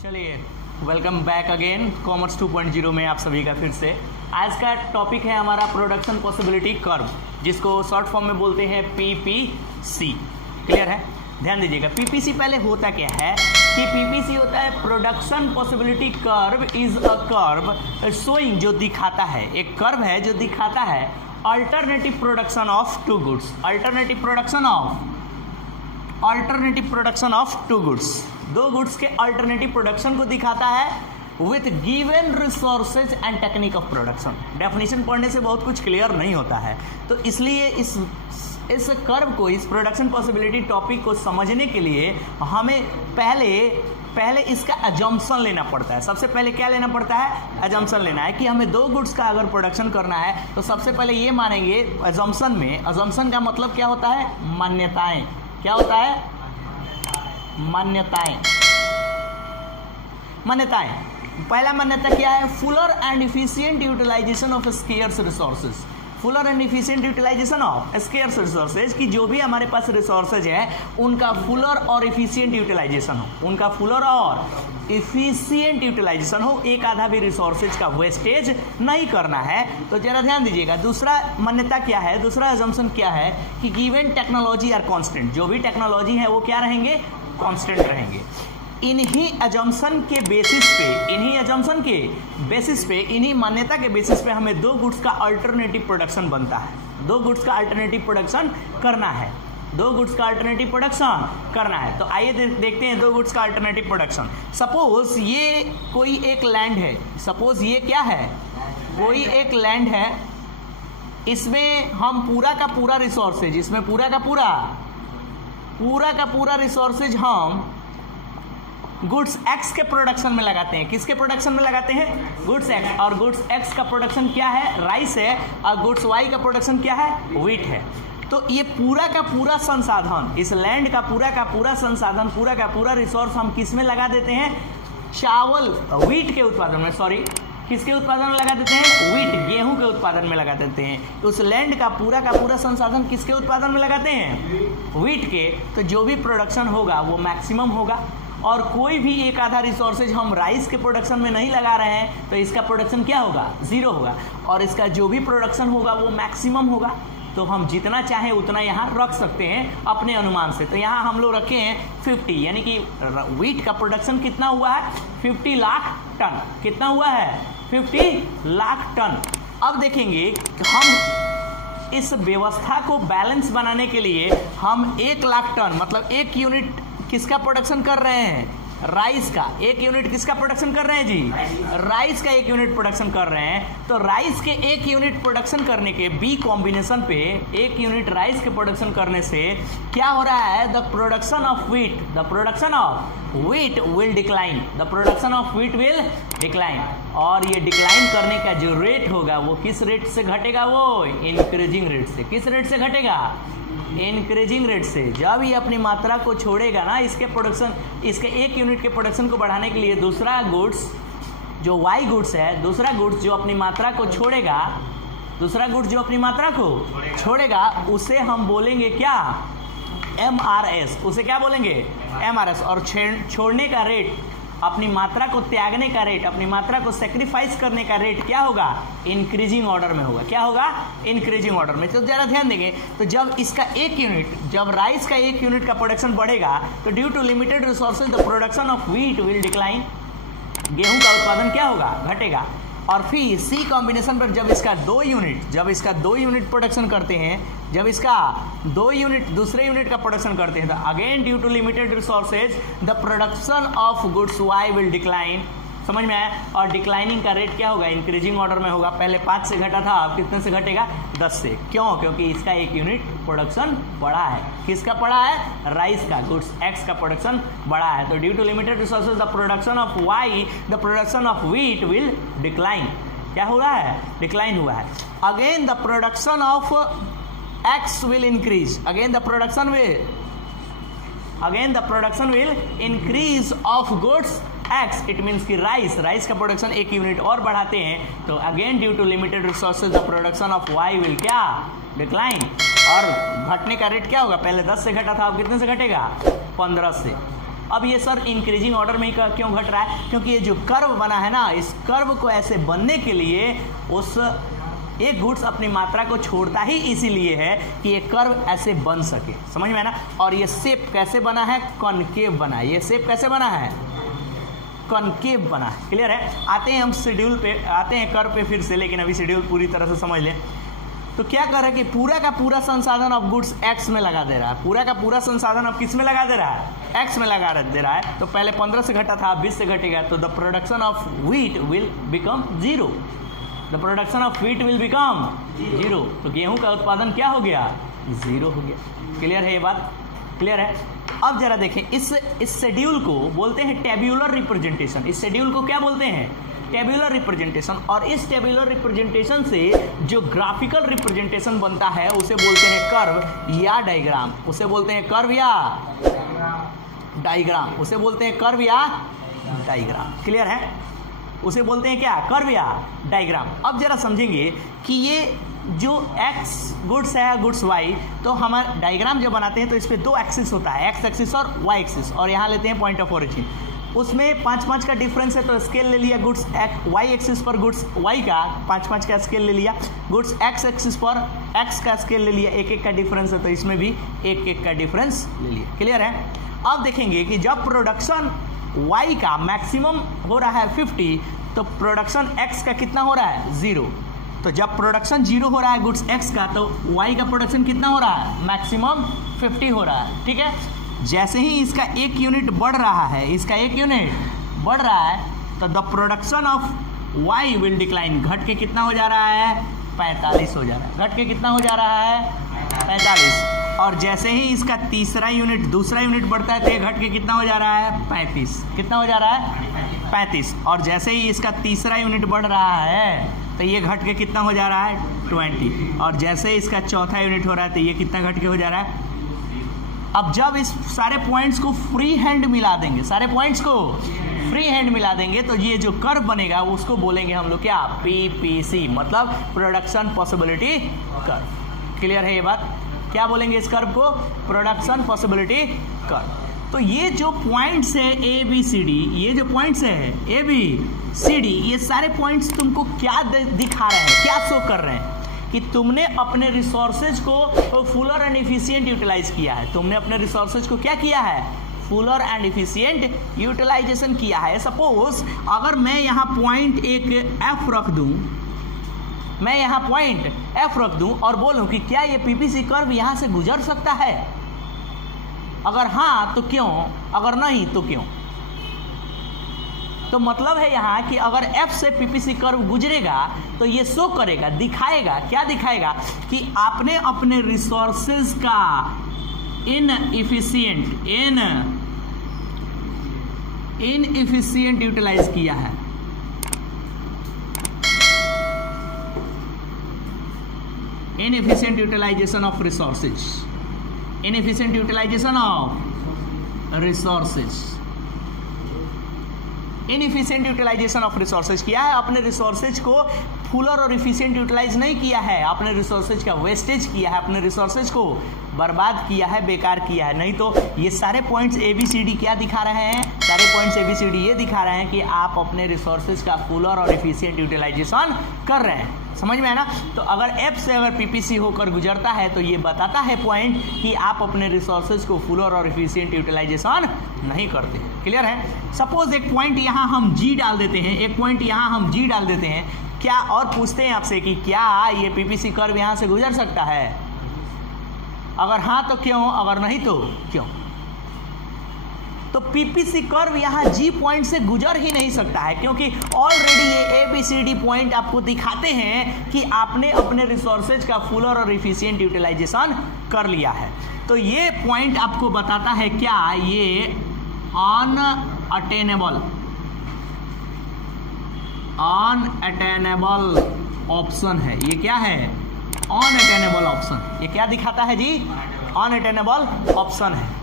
चलिए welcome back again commerce 2.0 में आप सभी का फिर से। आज का टॉपिक है हमारा प्रोडक्शन पॉसिबिलिटी कर्व, जिसको शॉर्ट फॉर्म में बोलते हैं पीपीसी। क्लियर है? ध्यान दीजिएगा, पीपीसी पहले होता क्या है कि पीपीसी होता है production possibility curve is a curve showing, जो दिखाता है, एक कर्व है जो दिखाता है alternative production of two goods, alternative production of two goods, दो गुड्स के अल्टरनेटिव प्रोडक्शन को दिखाता है with given resources and technique of production. Definition पढ़ने से बहुत कुछ क्लियर नहीं होता है, तो इसलिए इस कर्व को, इस प्रोडक्शन पॉसिबिलिटी टॉपिक को समझने के लिए हमें पहले इसका अजम्पशन लेना पड़ता है। सबसे पहले क्या लेना पड़ता है? अजम्पशन लेना है कि हमें दो गुड्स का अगर प्रोडक्शन करना है तो सबसे पहले ये मानेंगे अजम्पशन में। अजम्पशन का मतलब क्या होता है? मान्यताएं। क्या होता है? मान्यताएं। पहला मान्यता क्या है? Fuller and efficient utilisation of scarce resources. Fuller and efficient utilisation of scarce resources, कि जो भी हमारे पास रिसोर्सेज है उनका फुलर और इफिशिएंट यूटिलाइजेशन हो, उनका फुलर और इफिशिएंट यूटिलाइजेशन हो, एक आधा भी रिसोर्सेज का वेस्टेज नहीं करना है। तो जरा ध्यान दीजिएगा, दूसरा मान्यता क्या है, दूसरा अजम्पशन क्या है कि गिवन टेक्नोलॉजी आर कांस्टेंट, जो भी टेक्नोलॉजी है वो क्या रहेंगे? कांस्टेंट रहेंगे। इन्हीं अजम्पशन के बेसिस पे, इन्हीं मान्यता के बेसिस पे हमें दो गुड्स का अल्टरनेटिव प्रोडक्शन बनता है, दो गुड्स का अल्टरनेटिव प्रोडक्शन करना है, दो गुड्स का अल्टरनेटिव प्रोडक्शन करना है। तो आइए देखते हैं दो गुड्स का अल्टरनेटिव प्रोडक्शन। सपोज ये कोई एक लैंड है, सपोज ये क्या है? कोई एक लैंड है, इसमें हम पूरा का पूरा रिसोर्सेज, इसमें पूरा का पूरा रिसोर्सेज हम गुड्स एक्स के प्रोडक्शन में लगाते हैं। किसके प्रोडक्शन में लगाते हैं? Goods x. और गुड्स एक्स का प्रोडक्शन क्या है? राइस है। और गुड्स वाई का प्रोडक्शन क्या है? व्हीट है। तो ये पूरा का पूरा संसाधन, इस लैंड का पूरा संसाधन, पूरा का पूरा रिसोर्स हम किस में लगा देते हैं? चावल, व्हीट के उत्पादन में, सॉरी, किसके उत्पादन में लगा देते हैं? व्हीट, गेहूं के उत्पादन में लगा देते हैं। तो उस लैंड का पूरा संसाधन किसके उत्पादन में लगाते हैं? व्हीट के। तो जो भी प्रोडक्शन होगा वो मैक्सिमम होगा, और कोई भी एक आधा रिसोर्सेज हम राइस के प्रोडक्शन में नहीं लगा रहे हैं तो इसका प्रोडक्शन क्या होगा? जीरो होगा, और इसका जो भी प्रोडक्शन होगा वो मैक्सिमम होगा। तो हम जितना चाहें उतना यहाँ रख सकते हैं अपने अनुमान से। तो यहाँ हम लोग रखे हैं 50, यानी कि व्हीट का प्रोडक्शन कितना हुआ है? 50 लाख टन। कितना हुआ है? 50 लाख टन। अब देखेंगे हम इस व्यवस्था को बैलेंस बनाने के लिए हम 1 लाख टन, मतलब 1 यूनिट किसका प्रोडक्शन कर रहे हैं? राइस का। 1 यूनिट किसका प्रोडक्शन कर रहे हैं जी? राइस का 1 यूनिट प्रोडक्शन कर रहे हैं। तो राइस के 1 यूनिट प्रोडक्शन करने के बी कॉम्बिनेशन पे 1 यूनिट राइस के प्रोडक्शन करने से क्या हो रहा है? The production of wheat will decline, the production of wheat will decline. और ये डिक्लाइन करने का जो रेट होगा वो किस रेट से घटेगा? वो इंक्रीजिंग रेट से। किस रेट से घटेगा? इंक्रीजिंग रेट से। जब ये अपनी मात्रा को छोड़ेगा ना, इसके 1 यूनिट के प्रोडक्शन को बढ़ाने के लिए दूसरा गुड्स, जो वाई गुड्स है, दूसरा गुड्स जो अपनी मात्रा को छोड़ेगा, उसे हम बोलेंगे क्या? MRS। उसे क्या बोलेंगे? MRS। और छोड़ने का रेट, अपनी मात्रा को त्यागने का रेट, अपनी मात्रा को सेक्रीफाइस करने का रेट क्या होगा? इंक्रीजिंग ऑर्डर में होगा। क्या होगा? इंक्रीजिंग ऑर्डर में। तो जरा ध्यान देंगे, तो जब इसका 1 यूनिट, जब राइस का 1 यूनिट का प्रोडक्शन बढ़ेगा तो due to limited resources the production of wheat will decline, गेहूं का उत्पादन क्या होगा? घटेगा। और फिर सी कॉम्बिनेशन पर जब इसका 2 यूनिट प्रोडक्शन करते हैं, जब इसका 2 यूनिट दूसरे यूनिट का प्रोडक्शन करते हैं, तो again due to limited resources the production of goods Y will decline. समझ में आया? और डिक्लाइनिंग का रेट क्या होगा? इंक्रीजिंग ऑर्डर में होगा। पहले 5 से घटा था, अब कितने से घटेगा? 10 से। क्यों? क्योंकि इसका 1 यूनिट प्रोडक्शन बढ़ा है। किसका बढ़ा है? राइस का, गुड्स एक्स का प्रोडक्शन बढ़ा है। तो due to limited resources the production of Y, the production of wheat will decline. क्या हो रहा है? डिक्लाइन हुआ है। Again the production of X will increase, again the production will increase of goods X. It means कि rice का production 1 unit और बढ़ाते हैं, तो again due to limited resources the production of Y will क्या? Decline. और घटने का रेट क्या होगा? पहले 10 से घटा था, अब कितने से घटेगा? 15 से। अब ये सर इंक्रीजिंग ऑर्डर में ही क्यों घट रहा है? क्योंकि ये जो कर्व बना है ना, इस कर्व को ऐसे बनने के लिए उस एक गुड्स अपनी मात्रा को छोड़ता ही इसीलिए है कि ये कर्व ऐसे बन सके, समझ में है ना। और ये शेप कैसे बना है? कॉनकेव बना है। ये शेप कैसे बना है? कॉनकेव बना है। क्लियर है? आते हैं हम शेड्यूल पे, आते हैं कर्व पे फिर से, लेकिन अभी शेड्यूल पूरी तरह से समझ लें। तो क्या कर रहा है कि पूरा का पूरा संसाधन अब गुड्स एक्स में लगा दे रहा है। पूरा का पूरा संसाधन अब किस में लगा दे रहा है? एक्स में लगा दे रहा है। तो पहले 15 से घटा था, 20 से घटेगा, तो the production of wheat will become zero. The production of wheat will become zero. तो गेहूं का उत्पादन क्या हो गया? जीरो हो गया। क्लियर है ये बात? क्लियर है? अब जरा देखें, इस शेड्यूल को बोलते हैं टेब्यूलर रिप्रेजेंटेशन। इस शेड्यूल को क्या बोलते हैं? Tabular representation. और इस टेब्यूलर रिप्रेजेंटेशन से जो ग्राफिकल रिप्रेजेंटेशन बनता है उसे बोलते हैं कर्व या डायग्राम। उसे बोलते हैं कर्व या डायग्राम। उसे बोलते हैं कर्व या डायग्राम। क्लियर है? उसे बोलते हैं क्या? कर्व या डायग्राम। अब जरा समझेंगे कि ये जो एक्स गुड्स है, गुड्स वाई, तो हमारा डायग्राम जब बनाते हैं तो इस पर दो एक्सिस होता है, एक्स एक्सिस और वाई एक्सिस, और यहाँ लेते हैं पॉइंट ऑफ ओरिजिन। उसमें 5-5 का डिफरेंस है तो स्केल ले लिया गुड्स वाई एक्सिस पर, गुड्स वाई का 5-5 का स्केल ले लिया, गुड्स एक्स एक्सिस पर एक्स का स्केल ले लिया, 1-1 का डिफरेंस है तो इसमें भी 1-1 का डिफरेंस ले लिया। क्लियर है? अब देखेंगे कि जब प्रोडक्शन y का मैक्सिमम हो रहा है 50, तो प्रोडक्शन x का कितना हो रहा है? 0। तो जब प्रोडक्शन 0 हो रहा है गुड्स x का, तो y का प्रोडक्शन कितना हो रहा है? मैक्सिमम 50 हो रहा है। ठीक है? जैसे ही इसका 1 यूनिट बढ़ रहा है, इसका 1 यूनिट बढ़ रहा है, तो the production of y will decline. घट के कितना हो जा रहा है? 45 हो जा रहा है। घट के कितना हो जा रहा है? 45। और जैसे ही इसका दूसरा यूनिट बढ़ता है तो ये घट के कितना हो जा रहा है? 35। कितना हो जा रहा है? 35। और जैसे ही इसका तीसरा यूनिट बढ़ रहा है तो ये घट के कितना हो जा रहा है? 20। और जैसे ही इसका चौथा यूनिट हो रहा है तो ये कितना घट के हो जा रहा है? अब जब इस सारे पॉइंट्स को फ्री हैंड मिला देंगे, सारे पॉइंट्स को फ्री हैंड मिला देंगे, तो ये जो कर्व बनेगा उसको बोलेंगे हम लोग क्या? PPC, मतलब प्रोडक्शन पॉसिबिलिटी कर्व। क्लियर है ये बात? क्या बोलेंगे इस कर्व को? Production possibility curve. तो ये जो पॉइंट्स है ABCD, ये जो पॉइंट्स है ABCD, ये सारे पॉइंट्स तुमको क्या दिखा रहे हैं, क्या शो कर रहे हैं? कि तुमने अपने रिसोर्सेज को फुलर एंड इफिशिएंट यूटिलाइज किया है। तुमने अपने रिसोर्सेज को क्या किया है? फुलर एंड इफिशिएंट यूटिलाइजेशन किया है। सपोज अगर मैं यहाँ पॉइंट एक F रख दूँ, मैं यहाँ पॉइंट F रख दूं और बोलूं कि क्या ये PPC कर्व यहाँ से गुजर सकता है? अगर हाँ तो क्यों? अगर नहीं तो क्यों? तो मतलब है यहाँ कि अगर F से PPC कर्व गुजरेगा तो ये शो करेगा, दिखाएगा, क्या दिखाएगा? कि आपने अपने रिसोर्सेज का इनएफिशिएंट यूटिलाइज किया है। Inefficient utilization of resources. Inefficient utilization of resources. Inefficient utilization of resources किया है। अपने रिसोर्सेज को फुलर और इफिशिएंट यूटिलाइज नहीं किया है, अपने रिसोर्सेज का वेस्टेज किया है, अपने रिसोर्सेज को बर्बाद किया है, बेकार किया है। नहीं तो ये सारे पॉइंट्स ABCD क्या दिखा रहे हैं? सारे पॉइंट्स ABCD ये दिखा रहे हैं कि आप अपने रिसोर्सेज का फुलर और इफिशिएंट यूटिलाइजेशन कर रहे हैं। समझ में है ना? तो अगर F से अगर PPC होकर गुजरता है तो ये बताता है पॉइंट कि आप अपने रिसोर्सेज को फुलर और इफिशिएंट यूटिलाइजेशन नहीं करते। क्लियर है? सपोज एक पॉइंट यहाँ हम G डाल देते हैं, एक पॉइंट यहाँ हम G डाल देते हैं, क्या और पूछते हैं आपसे कि क्या ये PPC कर्व यहाँ से गुजर सकता है? अगर हाँ तो क्यों? अगर नहीं तो क्यों? तो PPC कर्व यहाँ G पॉइंट से गुजर ही नहीं सकता है, क्योंकि ऑलरेडी ये ABCD पॉइंट आपको दिखाते हैं कि आपने अपने रिसोर्सेज का फुलर और इफिशिएंट यूटिलाइजेशन कर लिया है। तो ये पॉइंट आपको बताता है क्या? ये अनअटेनेबल ऑप्शन है। ये क्या है? Unattainable option. ये क्या दिखाता है जी? अनअटेनेबल ऑप्शन है।